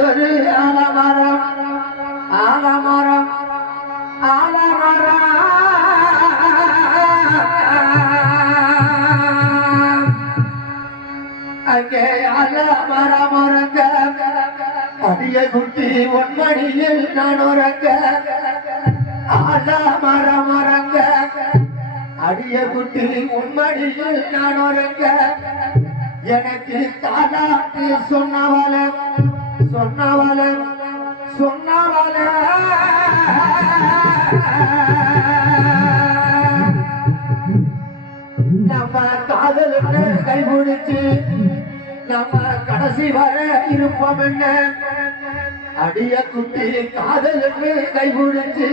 ஒரு ஆலமரம் ஆலமரம் ஆலமரம் அங்கே ஆலமரம் உறங்க அடிய குட்டி ஒன்மணியில் நான் உறங்க ஆலமரம் உறங்க அடிய குட்டி உன்மணியில் நான் உறங்க எனக்கு தாலாட்டு சொன்னவள சொன்னவள சொன்னவள நம்ம காதலுக்கு கைபிடிச்சு நம்ம கடைசி வர இருப்போம் என்ன அடிய குட்டி காதலுக்கு கைபிடிச்சு